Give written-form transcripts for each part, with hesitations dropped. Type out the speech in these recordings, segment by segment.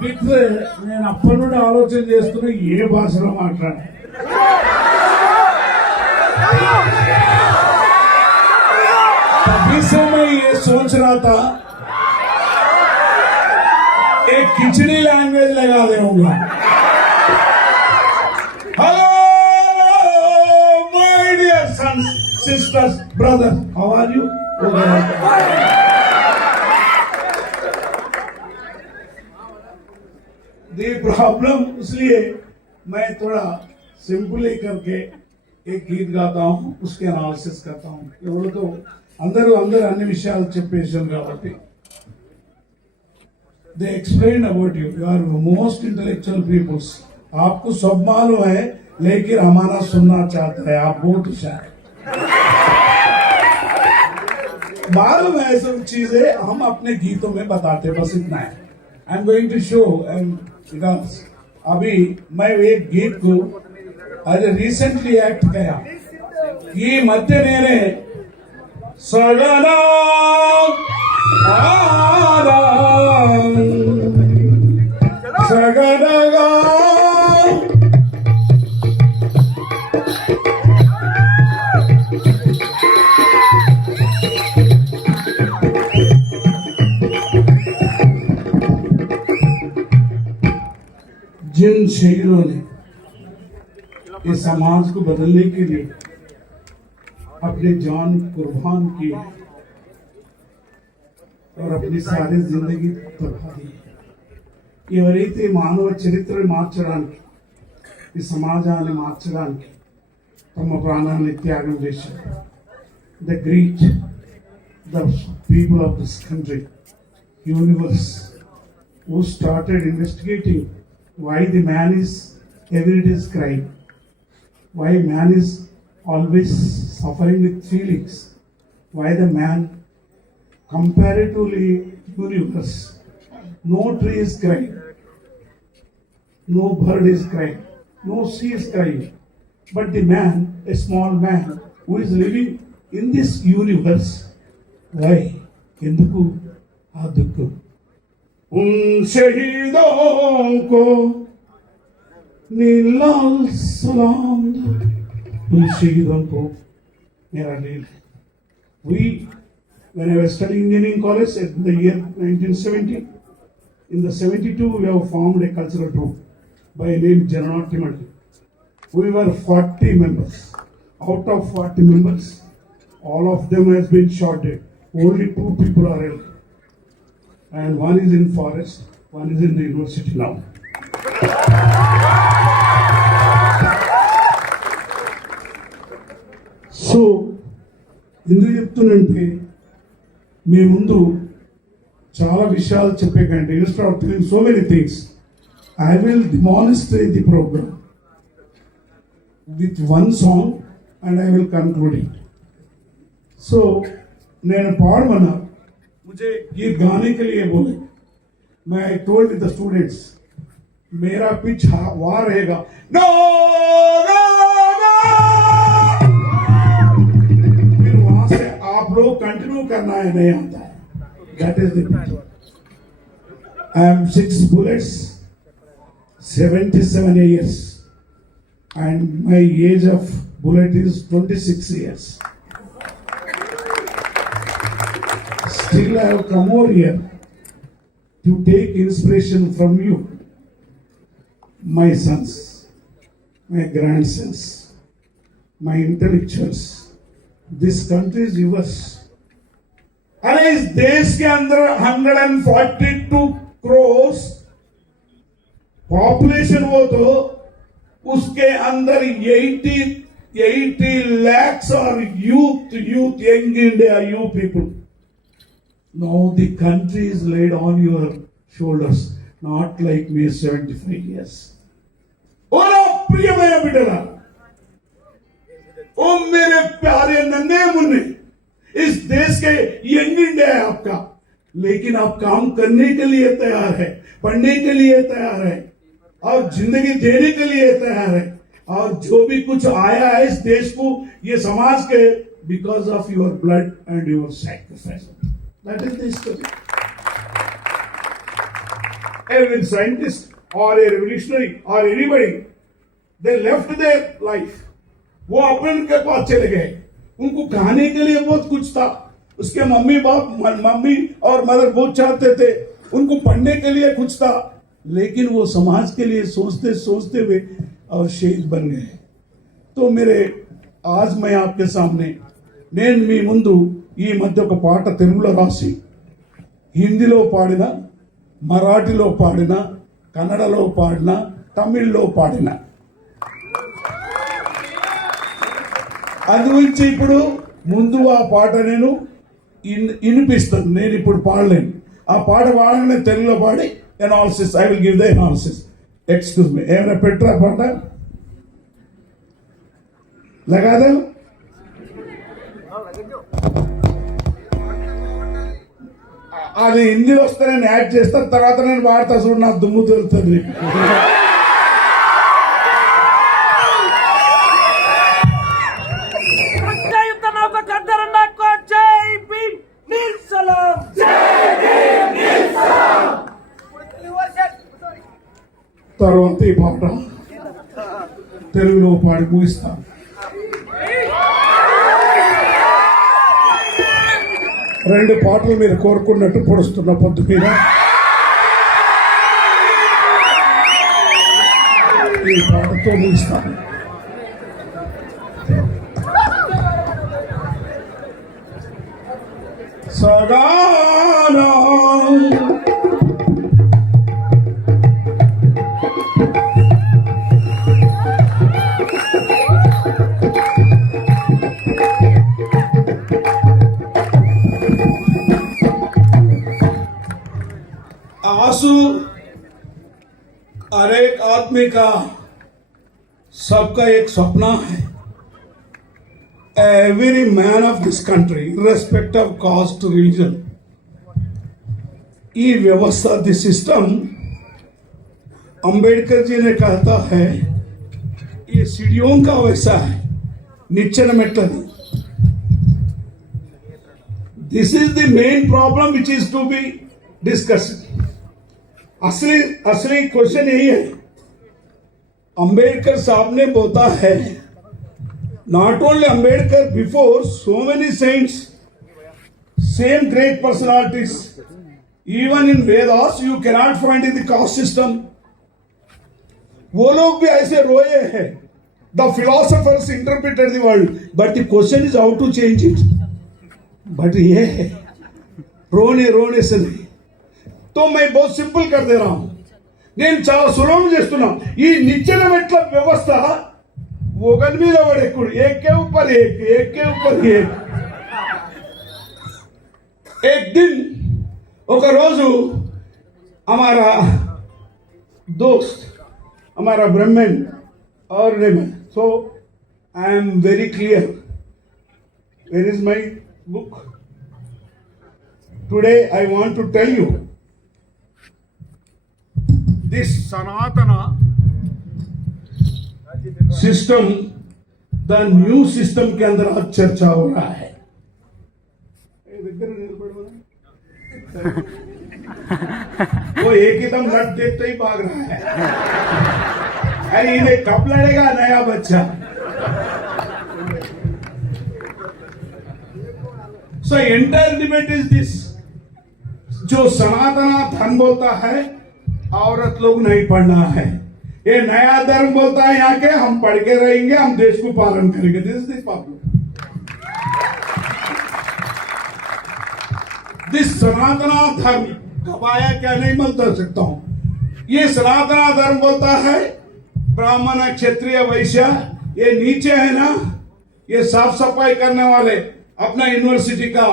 Public నేను అప్పటి నుండి ఆలోచన చేస్తున్నా ఏ భాషలో మాట్లాడాలి. से मैं ये सोच रहा था एक खिचड़ी लैंग्वेज लगा देऊंगा. Hello my dear sons sisters brothers, how are you? The problem इसलिए मैं थोड़ा सिंपली करके एक गीत गाता हूँ, उसके एनालिसिस करता हूँ. ये तो అందరూ అన్ని విషయాలు చెప్పేసారు కాబట్టి they explain about you are most intellectual peoples. आपको सब मालूम है लेकिन हमारा सुनना चाहता है. आप बहुत होशियार मालूम है सब चीजें हम अपने गीतों में बताते, बस इतना है. I am going to show because अभी मैं एक गीत को आज रिसेंटली एक्ट किया. ఈ మధ్య నేనే సగనా సగనగా जिन शहीदों ने इस समाज को बदलने के लिए अपने जान कुर्बान किए और अपनी सारी जिंदगी तबाह दी. ఎవరైతే మానవ చరిత్రను మార్చడానికి, ఈ సమాజాన్ని మార్చడానికి తమ ప్రాణాన్ని త్యాగం చేశారు. The great the people of this country universe who started investigating why the man is every day crying, why man is always suffering with feelings, why the man comparatively universe, no tree is crying, no bird is crying, no sea is crying, but the man, a small man who is living in this universe, why enduku aa dukkam. उन शहीदों को नीलाल सलाम दो. उन शहीदों को मेरा नील है. When I was studying engineering college at the year 1970, in the 72 we have formed a cultural group by name Jananatimati. We were 40 members. Out of 40 members, all of them has been shot dead. Only 2 people are alive. And one is in forest, one is in the university now. So, ఎందుకు చెప్తున్నంటే మీ ముందు చాలా విషయాలు చెప్పే కంటే instead of telling so many things, I will demonstrate the program with one song and I will conclude it. So నేను పాడమన్నా, मुझे गीत गाने के लिए बोले. मैं टोल्ड द स्टूडेंट्स मेरा पिच वार रहेगा, नो फिर वहां से आप लोग कंटिन्यू करना है, नहीं आता है. That is the pitch. I am 6 bullets, 77 years and my age of bullet is 26 years. Still I have come over here to take inspiration from you, my sons, my grandsons, my intellectuals. This country is yours. अरे इस देश के अंदर 142 crores population हो तो उसके अंदर 80 lakhs are youth, young India, you people. Now the country is laid on your shoulders, not like me 75 years. और प्रिय मेरा बिटला, ओ मेरे प्यारे नन्हे मुन्ने, इस देश के यंग इंडिया है आपका, लेकिन आप काम करने के लिए तैयार है, पढ़ने के लिए तैयार है और जिंदगी देने के लिए तैयार है. और जो भी कुछ आया है इस देश को, ये समाज के, because of your blood and your sacrifice. That is the story. a scientist or a revolutionary or anybody, they left their life. वो अपने के पास चले गए. उनको खाने के लिए बहुत कुछ था. उसके मम्मी और मदर बहुत चाहते थे. उनको पढ़ने के लिए कुछ था. लेकिन वो समाज के लिए सोचते सोचते हुए और शहीद बन गए. तो मेरे आज मैं आपके सामने నేను మీ ముందు ఈ మధ్య ఒక పాట తెలుగులో రాసి హిందీలో పాడిన, మరాఠీలో పాడిన, కన్నడలో పాడిన, తమిళ్లో పాడిన, అందుగురించి ఇప్పుడు ముందు ఆ పాట నేను వినిపిస్తాను. నేను ఇప్పుడు పాడలేను. ఆ పాట పాడగానే తెలుగులో పాడి analysis, I will give the analysis. Excuse me, ఏమైనా పెట్టరా పాట లగాదా? అది హిందీలో వస్తే నేను యాడ్ చేస్తాను, తర్వాత నేను వాడతా చూడు, నాకు దుమ్ము తెలుస్తుంది. తర్వాత ఈ పాట తెలుగులో పాడి ముగిస్తాను. రెండు పాటలు మీరు కోరుకున్నట్టు పొడుస్తున్న పొద్దు మీద ఈ పాటతో ముగిస్తాను. సదానా आंसू हर एक आदमी का, सबका एक सपना है. Every man of this country, irrespective of caste, religion, ये व्यवस्था, द सिस्टम, अंबेडकर जी ने कहता है ये सीढ़ियों का वैसा है, निच्चन मेट्टदी. This is the main problem which is to be discussed. असली क्वेश्चन यही है. अंबेडकर साहब ने बोला है, not only Ambedkar, before so many saints, same great personalities, even in Vedas you cannot find in the caste system. वो लोग भी ऐसे रोए हैं. The philosophers interpreted the world, but the question is how to change it. But ये रोने से नहीं. तो मैं बहुत సింపుల్ कर दे रहा हूं. నేను చాలా సులభం చేస్తున్నా. ఈ నిచ్చెన మెట్ల వ్యవస్థ ఒకరి మీద పడేకుడు, ఏకే ऊपर एक, ఏకే ऊपर एक. एक दिन ఒక రోజు हमारा दोस्त, हमारा ब्राह्मण और Ramon, so I am very clear. Where is my book? Today I want to tell you this Sanatana system, the new system के अंदर आज चर्चा हो रहा है. वो एक एकदम लट देखते ही भाग रहा है. अरे इन्हें कब लड़ेगा नया बच्चा? So entire debate is this. जो सनातना धर्म बोलता है औरत लोग नहीं पढ़ना है, ये नया धर्म बोलता है यहाँ के हम पढ़ के रहेंगे, हम देश को पालन करेंगे. This is this problem. This Sanatana Dharma कब आया क्या नहीं मैं बता सकता हूं. ये सनातना धर्म बोलता है ब्राह्मण, क्षत्रिय, वैश्य, ये नीचे है ना, ये साफ सफाई करने वाले, अपना यूनिवर्सिटी का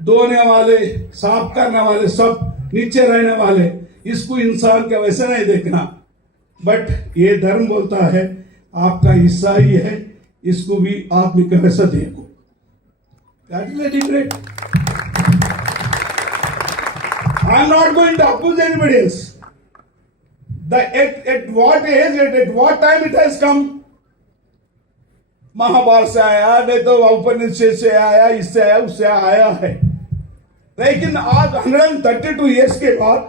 धोने वाले, साफ करने वाले, सब नीचे रहने वाले, इसको इंसान के वैसे नहीं देखना. बट ये धर्म बोलता है आपका हिस्सा ही है, इसको भी आदमी का वैसा देखो. That is a debate. I am not going to oppose anybody else. At what age, at what time it has come? Mahabharat से आया, नहीं तो उपनिषद से आया, इससे आया, उससे आया है. लेकिन आज 132 years के बाद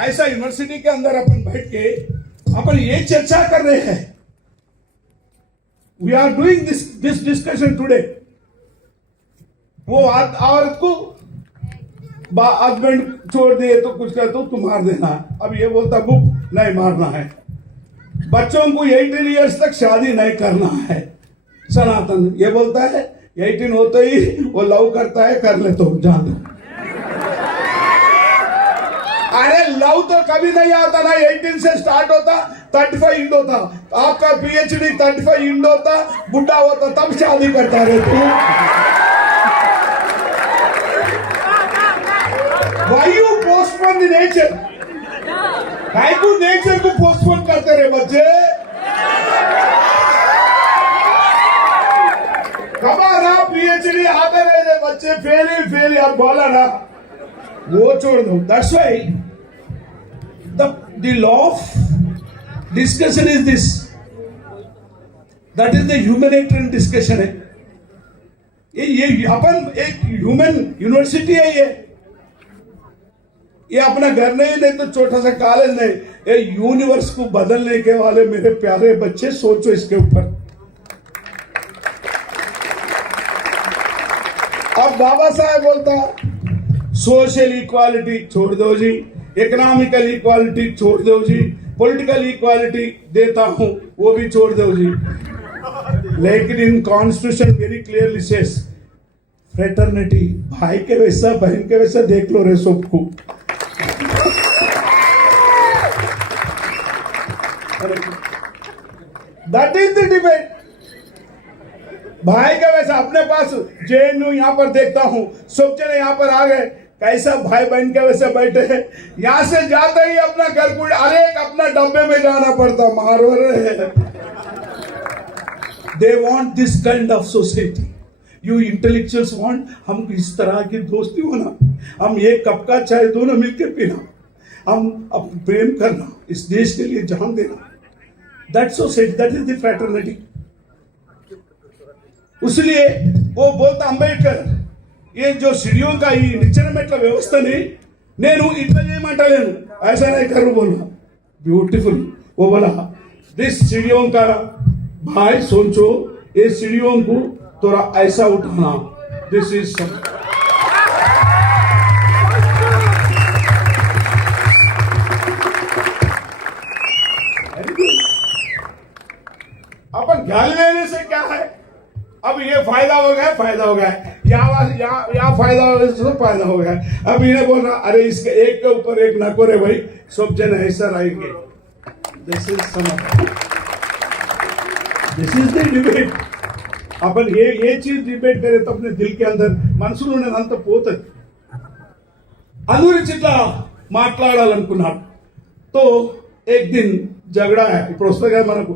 ऐसा यूनिवर्सिटी के अंदर अपन बैठ के अपन ये चर्चा कर रहे हैं. We are doing this discussion today. वो औरत को हस्बैंड छोड़ दिए तो कुछ कहते तो मार देना. अब ये बोलता बुक नहीं मारना है. बच्चों को 18 इयर्स तक शादी नहीं करना है. सनातन ये बोलता है 18 होते ही वो लव करता है, कर ले तो जान दो. अरे लव तो कभी नहीं आता ना. 18 से स्टार्ट होता, 35 इंड होता. आपका PhD 35 इंड होता, बुढ़ा होता तब शादी करता रहे तू. Why you postpone the nature? Why do nature को postpone करते रहे बच्चे? कबारा PhD आते रहे बच्चे, फेल अब बोला ना वो छोड़ दो. That's why the law of discussion is this. That is the humanitarian discussion है. ये अपन एक ह्यूमन यूनिवर्सिटी है. ये अपना घर नहीं तो छोटा सा कॉलेज नहीं. ये यूनिवर्स को बदलने के वाले मेरे प्यारे बच्चे, सोचो इसके ऊपर. अब बाबा साहब बोलता सोशल इक्वालिटी छोड़ दो जी, इकोनॉमिकल इक्वालिटी छोड़ दो जी, पॉलिटिकल इक्वालिटी देता हूं वो भी छोड़ दो जी. लेकिन in constitution very clearly says fraternity. भाई के वैसा बहन के वैसा देख लो रे सबको. That is the debate. भाई का वैसा अपने पास JNU यहां पर देखता हूं, सब जने यहां पर आ गए, कैसा भाई बहन के वैसे बैठे हैं. यहां से जाते ही अपना घर को अरे अपना डब्बे में जाना पड़ता. मारो रहे. They want this kind of society. You intellectuals want हम इस तरह की दोस्ती होना, हम एक कप का चाय दोनों मिलकर पीना, हम प्रेम करना, इस देश के लिए जान देना. That society, that is the fraternity. इसलिए वो बोलता अंबेडकर, ये जो सीढ़ियों का ఈ నిచ్చెన మెట్ల వ్యవస్థని నేను ఇట్లా చేయమంటలేను, ऐसा नहीं करूं बोला. ब्यूटीफुल. वो बोला दिस सीढ़ियों का भाई सोचो, ये सीढ़ियों को थोड़ा ऐसा उठाना. दिस इज अपन ख्याल लेने से क्या है. अब ये फायदा हो गया, यहाँ फायदा हो गया, सब फायदा हो गया. अब इन्हें बोल रहा अरे इसके एक के ऊपर एक ना करे भाई, सब जन ऐसा रहेंगे. This is the debate. अपन ये चीज डिबेट करे तो अपने दिल के अंदर మనసులో ఉన్నదంతా పోతది. అందరి చిట్లా మాట్లాడాలనుకున్నాడు. तो एक दिन झगड़ा है. ఇప్పుడు వస్తగా మనకు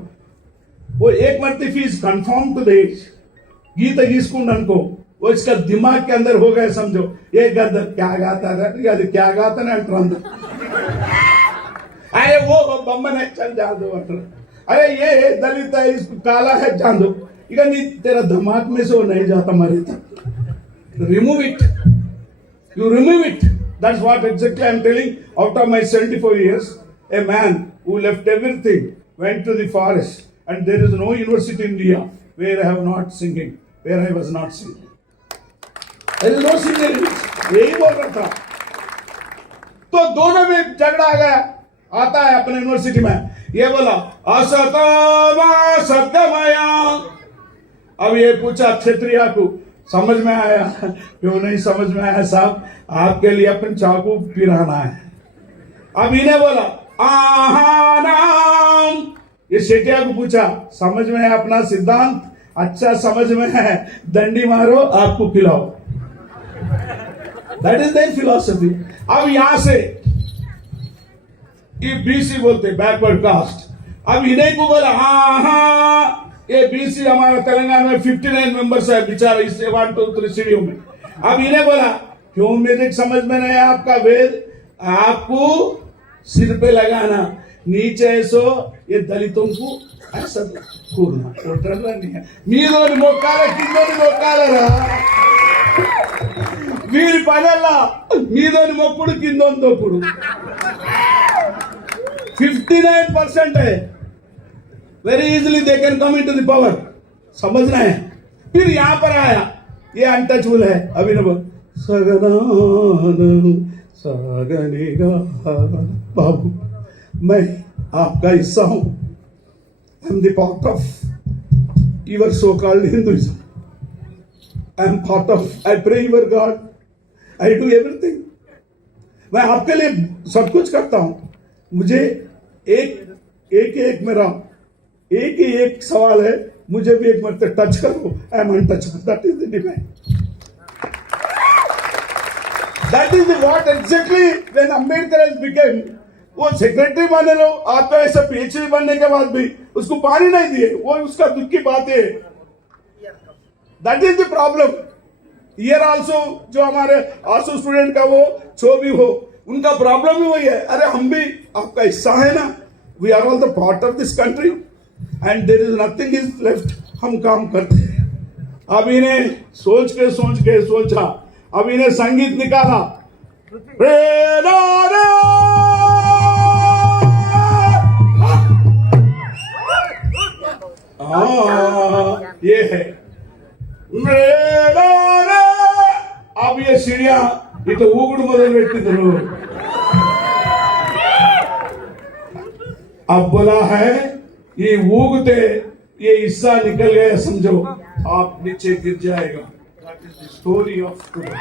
वो एक मरती fees confirm to the age Gita गीसकुंड अनको, वो इसका दिमाग के अंदर हो गए समझो. ये गदर क्या गाता है, क्या गाता ना अंतर. अरे वो बम्बन है, चल जा दो अंतर. अरे ये दलित है, इसको काला है, जान दो. इका नहीं तेरा दिमाग में से वो नहीं जाता मरे तक. Remove it, you remove it. That's what exactly I'm telling. Out of my 74 years, a man who left everything went to the forest, and there is no university in India where I have not singing, where I was not singing. There is no singing. यही बोल रहा था. तो दोनों में झगड़ा आ गया. आता है अपने यूनिवर्सिटी में, ये बोला असतमा सत्यमया. अब ये पूछा क्षत्रिय को, समझ में आया? क्यों नहीं समझ में आया साहब, आपके लिए अपन चाकू पिराना है. अब इन्हें बोला आहानाम. ये शेटिया को पूछा, समझ में है अपना सिद्धांत? अच्छा समझ में है, दंडी मारो आपको खिलाओ. That is there philosophy. अब यहां से ये BC बोलते बैकवर्ड कास्ट. अब इन्हें को बोला हाँ ये BC हमारा तेलंगाना में 59 मेंबर्स है बेचारा, इससे 1 2 3 सीढ़ियों में. अब इन्हें बोला क्यों मेरे समझ में नहीं आपका वेद, आपको सिर पे लगाना, नीचे ऐसो ये दलितों को ऐसा కూర్నా కొట్టరా నీ మీదోని మొక్కాల కిందోని మొక్కాలరా. వీరి పనల్లా మీదోని మొక్కుడు కిందోని దొక్కుడు. 59% है, very easily they can come into the power, समझना है। फिर यहाँ पर आया ये अनटचबल है अभिनव सगनान सागनेगा। बाबू मैं आपका हिस्सा हूं, I am the part of your so called Hinduism, I am part of, I pray your god, I do everything. मैं आपके लिए सब कुछ करता हूं। मुझे एक मेरा एक ही एक सवाल है, मुझे भी एक मरते टच करो, I am untouchable, that is the demand. That is what exactly when Ambedkar has become, वो सेक्रेटरी बने लो, आप ऐसा पीएचडी बनने के बाद भी उसको पानी नहीं दिए, वो उसका दुख की बात है। That is the problem. Year also जो हमारे आंसू स्टूडेंट का वो जो भी हो, उनका प्रॉब्लम ही वही है। अरे हम भी आपका हिस्सा है ना, we are all the part of this country and there is nothing is left, हम काम करते हैं। अब इन्हें सोच के सोचा, अब इन्हें संगीत निकाला, ये है अब ये सीढ़ियां इतना ऊगड़ मोदल పెట్టిದ್ರು। अब बोला है ये ऊगते ये हिस्सा निकल गया, समझो आप नीचे गिर जाएगा। That is the story of today,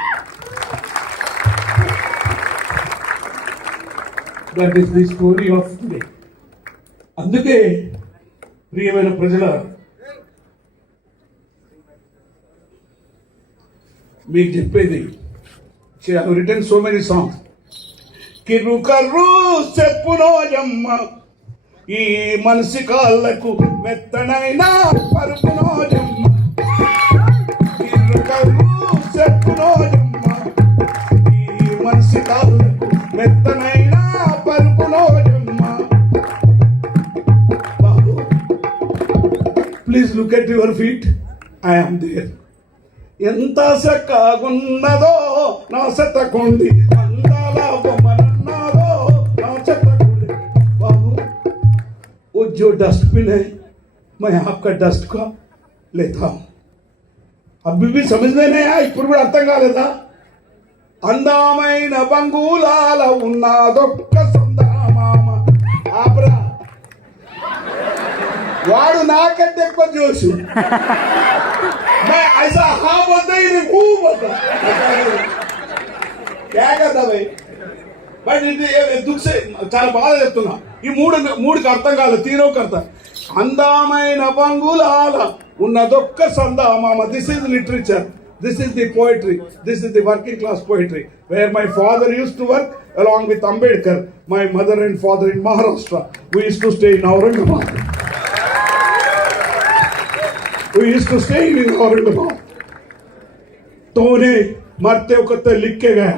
that is the story of today. అందుకే ప్రియమైన ప్రజలారా, మీకు చెప్పేది, I have written so many songs, కిర్రు కర్రు చెప్పునోయమ్మ ఈ మనసి కాళ్ళకు మెత్తనైనా పరుపునోయమ్మ, కిర్రు కర్రు చెప్పునోయమ్మ ఈ మనసి కాళ్ళకు మెత్తనైనా పరుపునోయమ్మ। బాబు please look at your feet, I am there. ఎంత సక్కగున్నదో నా సత్తకుండి, అందాల బొమ్మనన్నాదో నా చెత్తకుండి। బాబు वो जो डस्टबिन है मैं आपका डस्ट का लेता हूं। अभी भी समझ में नहीं आया, ఇప్పుడు కూడా అర్థం కాలేదా? అందమైన బంగులాల ఉన్నదొక్క సందామామ ఆబ్రా, వాడు నాకంటే ఎక్కువ చూసు, मैं ऐसा हाँ बोलता ही नहीं, वो बोलता क्या करता भाई। బట్ ఇది దుఃఖ చాలా బాధ చెప్తున్నా, ఈ మూడుకి అర్థం కాలేదు, తీరోకి అర్థం। అందమైన బంగులాల ఉన్నదొక్క సందామామ, this is literature, this is the poetry, this is the working class poetry, where my father used to work along with Ambedkar, my mother and father in Maharashtra, we used to stay in Aurangabad, we used to stay in Aurangabad. తోనే మర్తే ఒకతే లిక్కేగా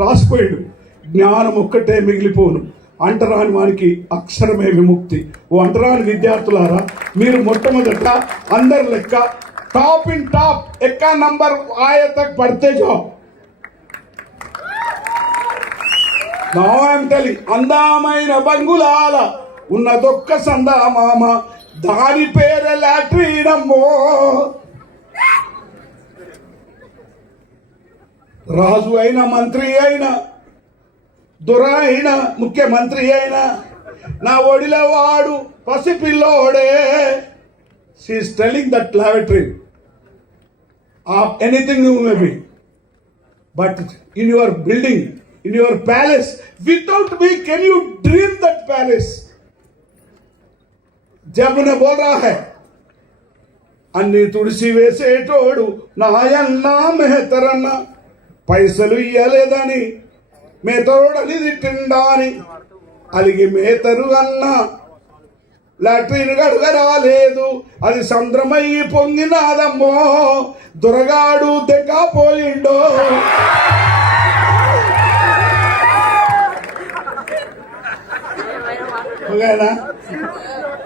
రాసిపోయాడు, జ్ఞానం ఒక్కటే మిగిలిపోను, అంటరాని వానికి అక్షరమే విముక్తి। ఓ అంటరాని విద్యార్థులారా, మీరు మొట్టమొదట అందరి లెక్క టాప్ ఇన్ టాప్ ఎక్కా నంబర్ ఆయే తక్ పడితే జాओ। నౌ ఐ యామ్ టెల్లింగ్, అందమైన బంగులాల ఉన్నదొక్క సందామామ దాని పేరే లాట్రిన్ అమ్మో। రాజు అయినా మంత్రి అయినా దొర అయినా ముఖ్యమంత్రి అయినా నా ఒడిలో వాడు పసిపిల్లోడే। She is telling that latrine of anything you may be, but in your building, in your palace, without me can you dream that palace. जब ने बोल रहा है అన్ని తుడిసి వేసేటోడు నాయన్న మెహతరన్న, పైసలు ఇయ్యలేదని మేతరోడని తిట్టిండాని అలిగి మేతరు అన్న, లాట్రిన్ గడుగ రాలేదు అది సంద్రమయ్యి పొంగినాదమ్మో, దొరగాడు దెక్కపోయిండో।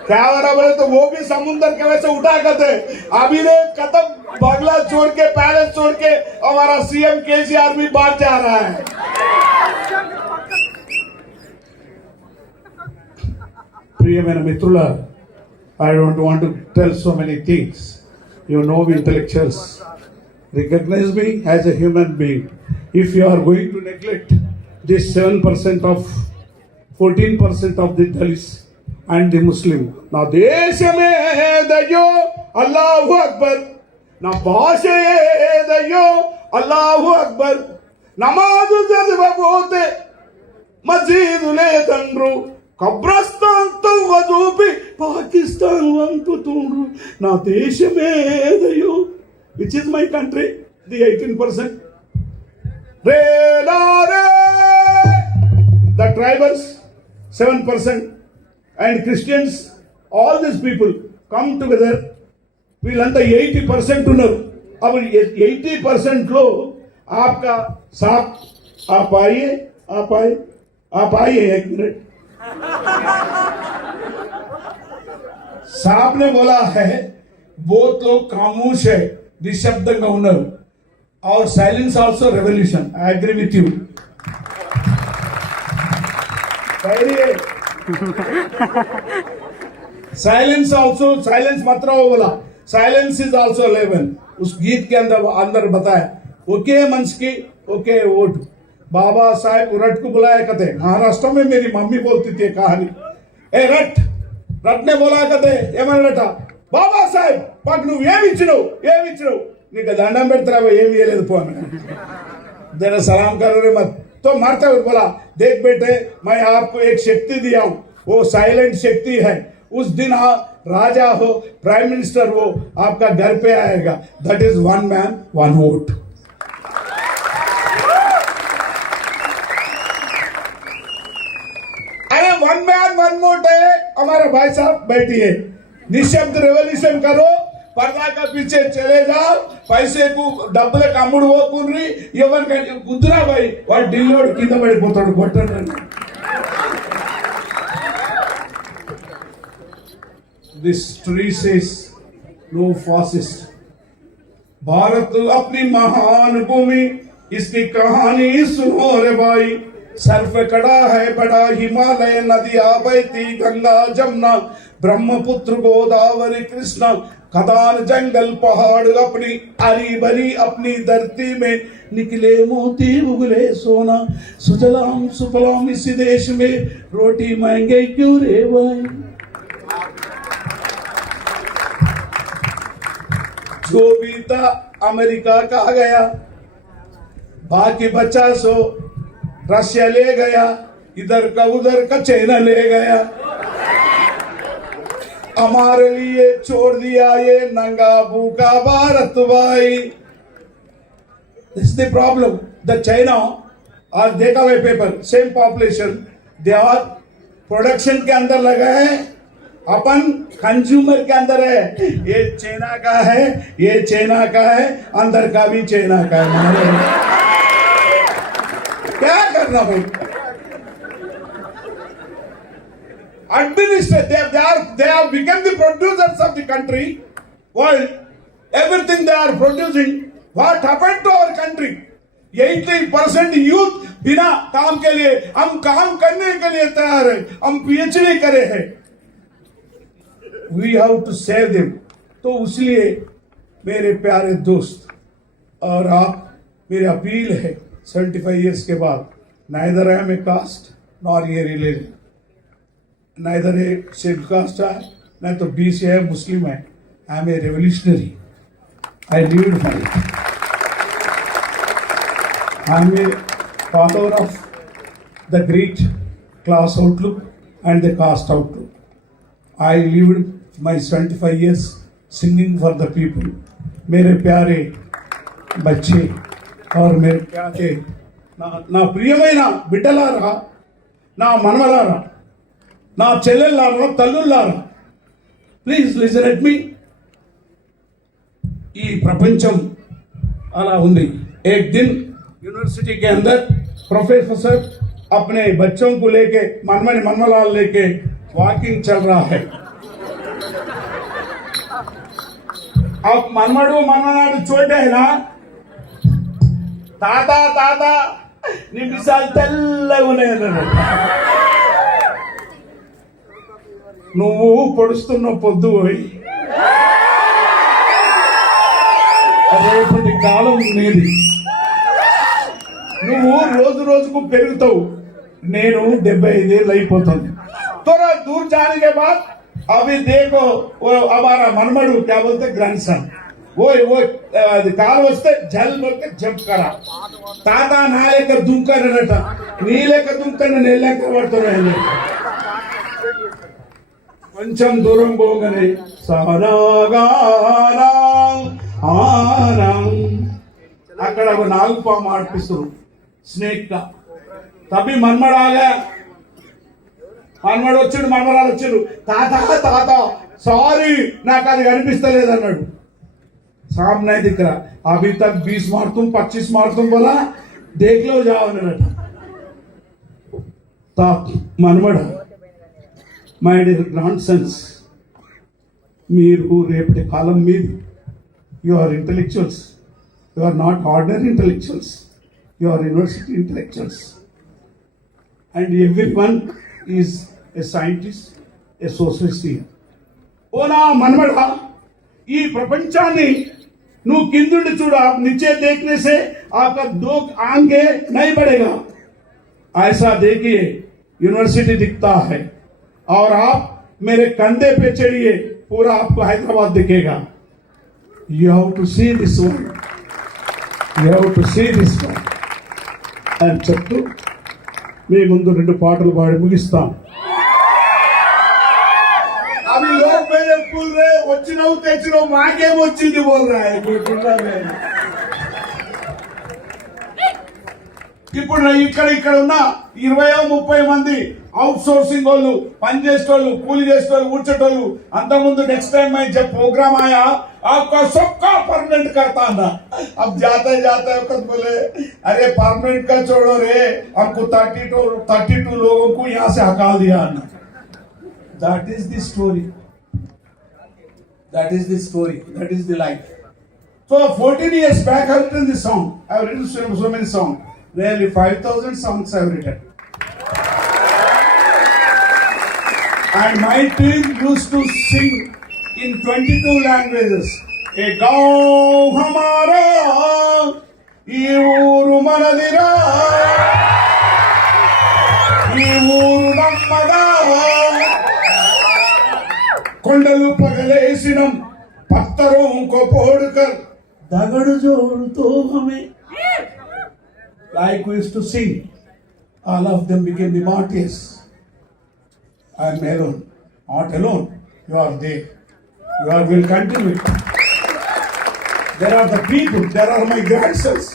क्या हो रहा बोले तो वो भी समुद्र के वैसे उठा करते। अभी ने खत्म, बंगला छोड़ के पैलेस छोड़ के हमारा सीएम केसीआर भी बाहर जा रहा है। ప్రియమైన మిత్రుల, I don't want to tell so many things. You know, intellectuals recognize me as a human being. If you are going to neglect this 7% of 14% of the Dalits and the Muslim, నా దేశమే ఏదయ్యో అల్లాహు అక్బర్, నా భాష ఏదయ్యో అల్లాహు అక్బర్, నమాజు చదవబోతే మసీదు లేదండ్రు, కబ్రస్తాన్ తవ్వ చూపి పాకిస్తాన్ వంపుతుండ్రు, నా దేశమేదయో, which is my country, the 18%. The tribals 7% and Christians, all these people come together, వీళ్ళంతా 80% ఉన్నారు. अब 80% లో आपका साहब आप आइए 1 मिनट. साहब ने बोला है बहुत लोग खामोश है, निशब्दंगा उन्नर, और silence also revolution. I agree with you. Silence also, silence मत रहो बोला, साइलेंस इज आल्सो 11. उस गीत के अंदर बताया ओके मंच की ओके वोट. बाबा साहेब रट को बुलाया कहते, महाराष्ट्र में मेरी मम्मी बोलती थी कहानी, ए रट ने बोला कहते ఏమని రట, బాబా సాహెబ్ మాకు నువ్వు ఏమి ఇచ్చినావు నీకు దండం పెడతారా, ఏమి ఇవ్వలేదు పో అని. देना सलाम करो रे मत, तो मारते हुए बोला देख बेटे मैं आपको एक शक्ति दिया हूं, वो साइलेंट शक्ति है. उस दिन राजा हो प्राइम मिनिस्टर हो आपका घर पे आएगा. That is 1 man 1 vote. अरे 1 man 1 vote है. हमारे भाई साहब बैठिए, निशब्द रेवोल्यूशन करो, पर्दा का पीछे चले जाओ, पैसे को डబ్బుల కమ్ముడు పోకుండ్రి, ఎవరికైనా కుదురా భాయ్ వాడు ఢిల్లోడు కింద పడిపోతాడు కొట్టండి. This tree says no fascist. Bharat अपनी महान भूमि, इसकी कहानी सुनो रे भाई. सर्फ कड़ा है बड़ा हिमालय, नदियां बहती गंगा जमुना ब्रह्मपुत्र गोदावरी कृष्णा, खदान जंगल पहाड़ अपनी हरी भरी अपनी धरती में निकले मोती उगले सोना, सुजलाम सुफलाम इसी देश में रोटी महंगे क्यों रे भाई. जो भी था अमेरिका का गया, बाकी बचा सो रशिया ले गया, इधर का उधर का चाइना ले गया, हमारे लिए छोड़ दिया ये नंगा भूखा भारत भाई. This is the problem. The China आज देखा हुआ paper, same population, they are production के अंदर लगा है, अपन कंज्यूमर के अंदर है. ये चाइना का है, ये चाइना का है, अंदर का भी चाइना का है. क्या करना भाई. Administrative, they have become the producers of the country, world. Everything they are producing. What happened to our country? 80% youth बिना काम के लिए, हम काम करने के लिए तैयार है, हम PhD करे हैं. We have to save them. तो इसलिए मेरे प्यारे दोस्त और आप, मेरी अपील है 75 years के बाद, neither I am a caste nor a religion, neither a scheduled caste है, नहीं तो BC है, मुस्लिम है. I am a revolutionary. I lead fight. I am a follower of the great class outlook and the caste outlook. I lived my 75 years singing for the people. मेरे प्यारे बच्चे और मेरे प्यारे నా ప్రియమైన బిడ్డలారా, నా మనవలారా, నా చెల్లెల్లారా, తల్లుల్లారా, ప్లీజ్ లిసన్ ఎట్ మీ. ఈ ప్రపంచం అలా ఉంది. एक दिन यूनिवर्सिटी के अंदर प्रोफेसर अपने बच्चों को लेके मनमलाल लेके वॉकिंग चल रहा है. अब मनमड़ू मनमनाడు छोटे है ना, తాతా తాతా నీ విషయాలు తెల్లగా ఉన్నాయి అన్నాడు. నువ్వు పొడుస్తున్న పొద్దు పోయి రేపటి కాలం నేది. నువ్వు రోజు రోజుకు పెరుగుతావు. నేను 75 ఏళ్ళు అయిపోతుంది. थोड़ा दूर जाने के बाद अभी देखो वो हमारा मनमड़ू क्या बोलते ग्रैंडसन वो काल वस्ते जल बोलते जब करा ताता ना लेकर दुंकर नटा नी लेकर दुंकर ने लेकर पड़तो रहने కొంచెం దూరం పోగానే సహనాగానం ఆనం అక్కడ ఒక నాగుపాము ఆడిపిస్తారు స్నేక్ గా. తప్పి మన్మడాగా మనమడు వచ్చాడు, మనమరాలు వచ్చాడు. తాత తాత సారీ నాకు అది కనిపిస్తలేదు అన్నాడు. सामने दिख रहा अभी तक 20 मार तुम 25 मार तुम बोला देख लो जाओ मनमड़ మై డియర్ గ్రాండ్ సన్స్, మీరు రేపటి కాలం మీది. You are intellectuals. You are not ordinary intellectuals. You are university intellectuals. And every one is a scientist, a socialist. ओ ना मनमड़ा ఈ ప్రపంచాన్ని నువ్వు కిందుండి చూడు. आप नीचे देखने से आपका दो आंखें नहीं बढ़ेगा. ऐसा देखिए यूनिवर्सिटी दिखता है और आप मेरे कंधे पे चढ़िए, पूरा आपको हैदराबाद दिखेगा. You have to see this one. You have to see this one. అని చెప్తూ మీ ముందు 2 పాటలు పాడి ముగిస్తాం. अभी लोग मेरे बोल रहे వచ్చినావు తెచ్చినావు మాకేం వచ్చింది बोल रहा है. ఇప్పుడు ఇక్కడ ఉన్న 20-30 మంది అవుట్ సోర్सिंग వాళ్ళు, పని చేసేటోళ్ళు, కూలి చేసేటోళ్ళు, ఊడ్చేటోళ్ళు. అంతకుముందు नेक्स्ट टाइम मैं जब प्रोग्राम आया आपका सबका परमानेंट करता था. अब जाते जाते वक्त बोले अरे परमानेंट का छोड़ो रे, हमको 32 लोगों को यहाँ से हटा दिया. That is the story. That is the story. That is the life. So 14 years back I have written this song. I have written so many songs. Nearly 5,000 songs I have written. And my team used to sing in 22 languages. A gaon hamara, ee ooru manadira, ee ooru nammada. కొండలు పగలేసినం పత్తరోं को फोड़कर दगड़ जोड़ तो हमें. Like we used to sing, all of them became the martyrs. I am alone, not alone. You are there. You are will continue it. There are the people. There are my grandsons.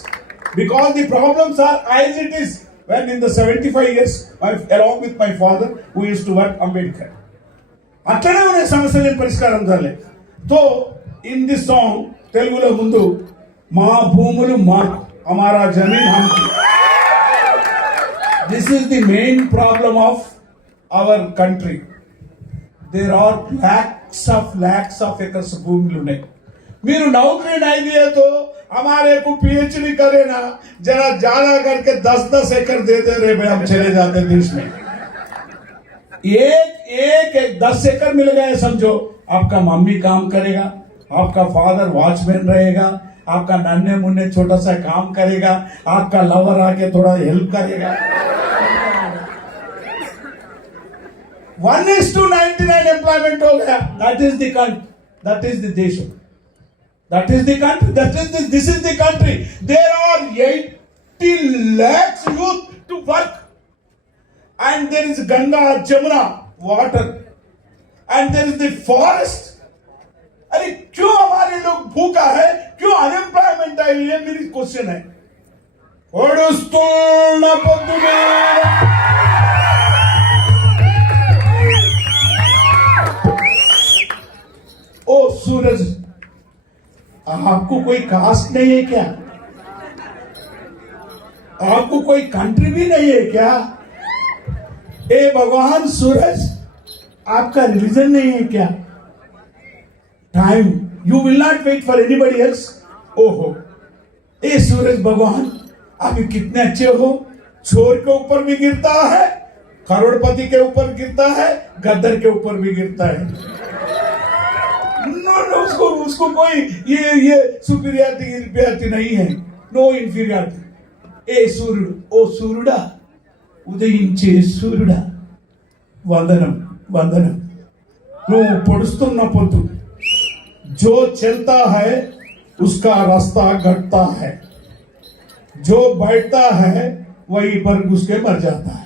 Because the problems are as it is. When in the 75 years, along with my father, we used to work Ambedkar. అట్లనే ఉన్న సమస్యలు పరిష్కారం జరగలేదు. तो in this song తెలుగులో ముందు మా భూములు మాకు, हमारा जमीन हमको. This is the main problem of our country. There are lakhs of acres భూములు ఉన్నాయి. మీరు नौकरी नहीं दिए तो हमारे को PhD करे ना, जरा ज्यादा करके 10-10 एकड़ दे दे रे भाई, हम चले जाते देश में. एक 10 एकड़ मिल गए समझो, आपका मम्मी काम करेगा, आपका फादर वॉचमैन रहेगा, आपका नन्हे मुन्ने छोटा सा काम करेगा, आपका लवर आके थोड़ा हेल्प करेगा. 1:99 एम्प्लॉयमेंट हो गया. That is the country. That is the nation. That is the country. This is the country. There are 80 lakhs youth to work. And there is Ganga, Jamuna, water. And there is the forest. अरे क्यों हमारे लोग भूखा है, क्यों unemployment है, ये मेरी क्वेश्चन है. ओ सूरज, आपको कोई कास्ट नहीं है क्या? आपको कोई कंट्री भी नहीं है क्या? ए भगवान सूरज, आपका रिलीजन नहीं है क्या? Time you will not wait for anybody else. ओहो, ए सूरज भगवान, आप कितने अच्छे हो. छोर के ऊपर भी गिरता है, करोड़पति के ऊपर गिरता है, गद्दर के ऊपर भी गिरता है। उसको कोई ये सुपीरियरिटी नहीं है, नो इन्फीरियरिटी। ఏ సూర్యుడు, ఓ సూర్యుడా, ఉదయించే సూర్యుడా, వందనం వందనం. నువ్వు పొడుస్తున్న పొద్దు, जो चलता है उसका रास्ता घटता है, जो बैठता है वही पर घुस के मर जाता है.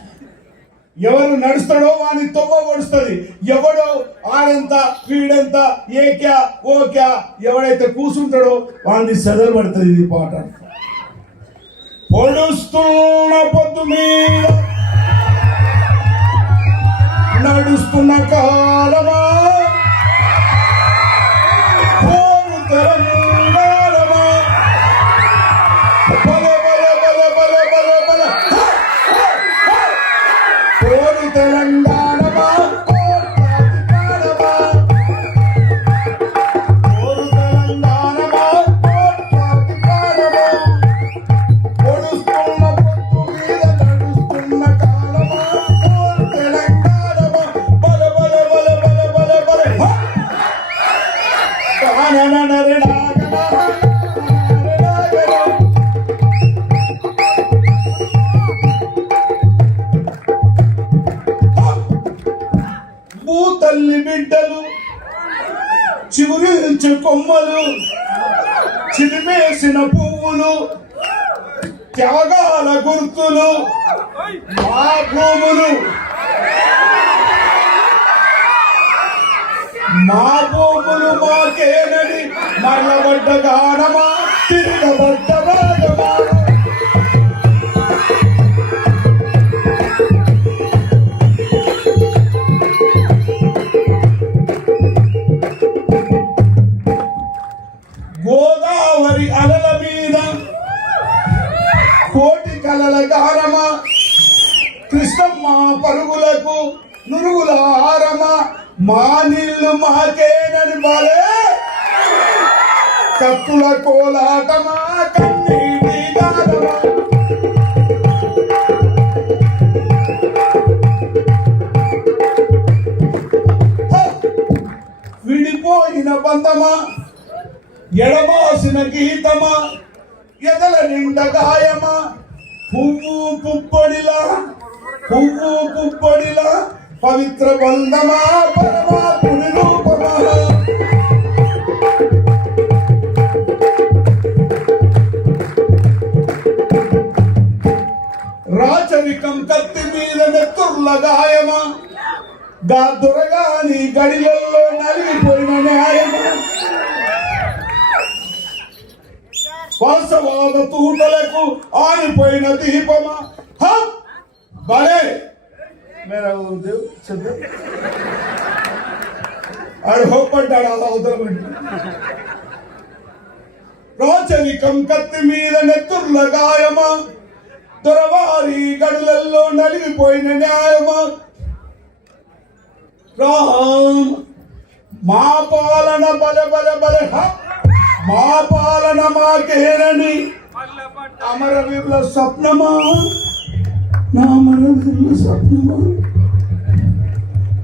ఎవరు నడుస్తాడో వాని తొవ్వ ఒడుస్తుంది, ఎవడో ఆడెంత వీడెంత ఏ క్యా ఓ క్యా, ఎవడైతే కూసుంటాడో వాడిని సదలు పడుతుంది. ఇది పాట. పొడుస్తున్న పొద్దు మీద నడుస్తున్న కాలమా, పోరు తెలంగాణమా, బల బల బల బల బల బల, పోరు తెలంగాణమా, పోరు తెలంగాణమా, పొడుస్తున్న పొద్దు మీద నడుస్తున్న కాలమా, పోరు తెలంగాణమా, బల బల బల బల బల బల, భూతల్లి బిడ్డలు చిగురించు కొమ్మలు, చిలిమేసిన పువ్వులు, త్యాగాల గుర్తులు, మా భూములు, మా భూములు మాకేనని మరలబడ్డ గానమా, తిరగబడ్డ రాగమా. గోదావరి అలల మీద కోటి కలల గానమా, కృష్ణమ్మ పరుగులకు నురుగుల హారమా, మా నీళ్ళు మాకేనని బాలే కత్తుల కోలాటమా, కన్నీటి గానమా. విడిపోయిన బంధమా, ఎడబాసిన గీతమా, ఎదల నిండ గాయమా, పువ్వు పుప్పొడిలా, పువ్వు పుప్పొడిలా, పవిత్ర బంధమా, పరమాత్ముని రూపమా. రాచరికం కత్తి మీద నెత్తుర్ల గాయమా, గా దొరగాని గడిలల్లో నలిగిపోయిన న్యాయమా, వలసవాద తూటలకు ఆరిపోయిన దీపమా. భలే मेरा देव चंद्र और होपड्डाడు అలా అవతలమండి. రాచరికం కత్తి మీద నెత్తుర్ల గాయమా, దొరవారి గడులల్లో నలిగిపోయిన న్యాయమా. రామ్ మా పాలన బల బల బల, మా పాలన మాకేనని అమరవీరుల స్వప్నమా, నా అమరవీరుల స్వప్నమా.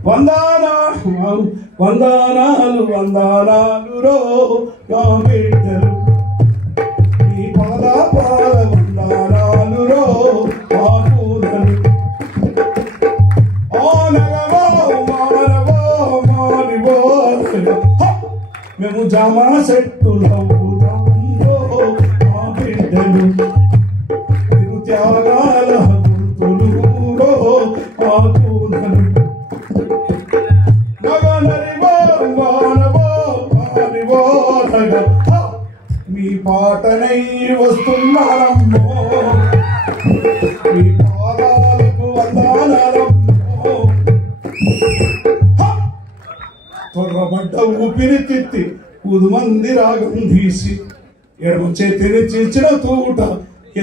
వందనాలు వందనాలు వందనాలు రో నా బిడ్డలు, ఈ పాద పాద వందనాలు రో మా కూదలు. ఆనగవో మానవో మానివో, మేము జామ చెట్టులవుదాంలో మా బిడ్డలు, మీరు త్యాగాల గుర్తులు మా కూదలు. మీ పాటనై వస్తున్నారమ్మో, మీ పాదాలకు వందనాలమ్మో. తొర్రబడ్డ ఊపిరి తిత్తి ఉదుమంది రాగం తీసి, ఎడమ చేతిని చీల్చిన తూట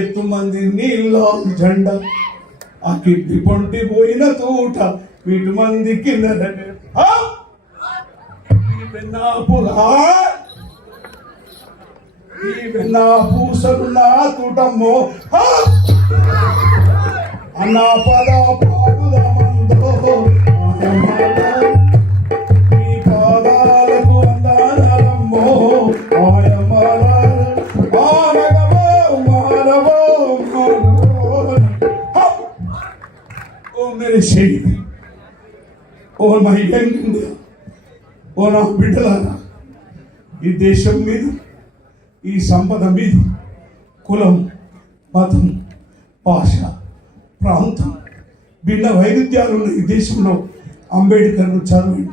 ఎత్తు మంది నీళ్ళ జెండ, ఆ కిడ్డి పొంటి పోయిన తూట వీటి మంది కింద నా పూసలు నా తూటమ్మో. అన్నా పద పాడుదమా, मेरे शहीद ఓ మై యంగ్ ఇండియా, ఓ నా బిడ్డలారా, ఈ దేశం మీద, ఈ సంపద మీద కులం, మతం, భాష, ప్రాంతం, భిన్న వైవిధ్యాలు ఉన్న ఈ దేశంలో అంబేద్కర్ను చదవండి,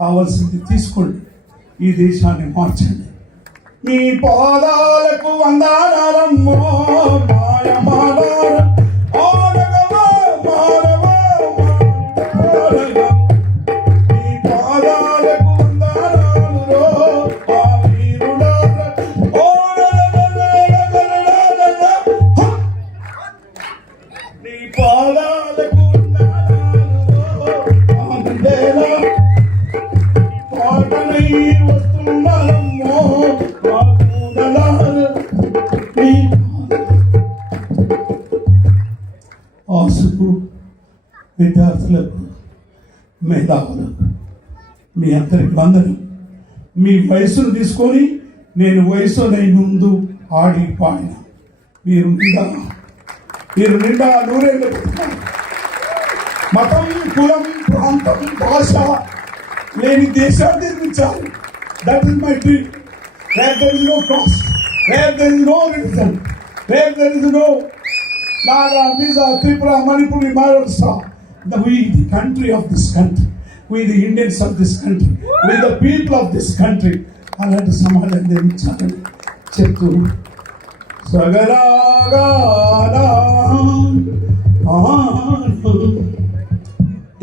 కావాల్సింది తీసుకోండి, ఈ దేశాన్ని మార్చండి. మీ పాదాలకు వందనాలమ్మో మాయమాడార ఆడగవా మారవా మారవా. మీ పాదాలకు వందనాలురో ఆ వీరుడార ఓడలలలలలలలల. నీ పాదాలకు వందనాలురో అందేలా పాటనై వస్తున్నానమ్మో. ఆసుకు విద్యార్థులకు, మేధావులకు మీ అందరికి వందనం. మీ వయసును తీసుకొని నేను వయసులో ముందు ఆడి పాడిన మీరు నిండా నూరేళ్ళు పెట్టుకున్నారు. మతం, కులం, ప్రాంతం, భాష లేని దేశాన్ని నిర్మించాలి. That is my dream. Where there is no caste, where there is no religion, where there is no Naga, Misa, Tripura, Manipuri, Maharashtra. We the country of this country, we the Indians of this country, we the people of this country. అలాంటి సమాజం నిర్మించాలని చెప్తూ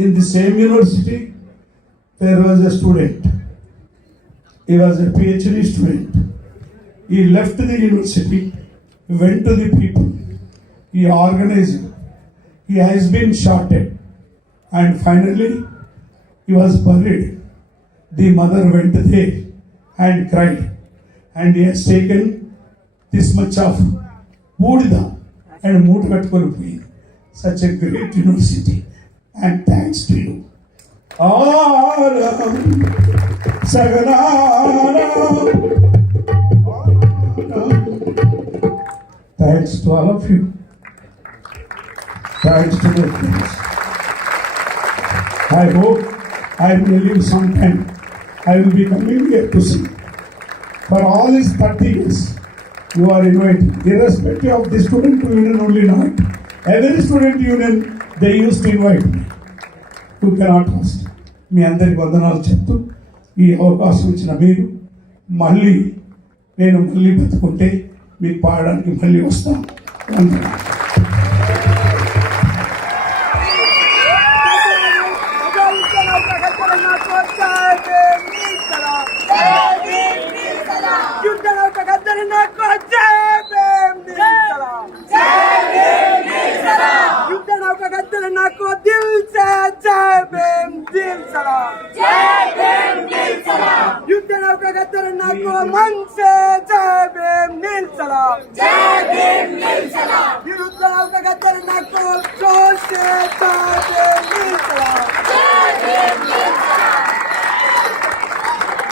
in the same university there was a student. He was a PhD student. He left the university, went to the people. He organized. He has been shorted. And finally, he was buried. The mother went there and cried. And he has taken this much of Budida and Mutavatkolupi. Such a great university. And thanks to you. Thanks to all of you. Thanks to the friends. I hope I will live sometime. I will be coming here to see. For all these 30 years, you are invited. Irrespective of the student union only not. Every student union, they used to invite me. You cannot ask. మీ అందరికి వందనాలు చెప్తూ ఈ అవకాశం ఇచ్చిన మీరు నేను మళ్ళీ బతుకుంటే మీకు పాడడానికి మళ్ళీ వస్తాను. వందనాలు. मन से जय भीम नील सलाम, जय भीम नील सलाम। युद्धराव का गद्दर नको जोश से जय भीम नील सलाम, जय भीम नील सलाम।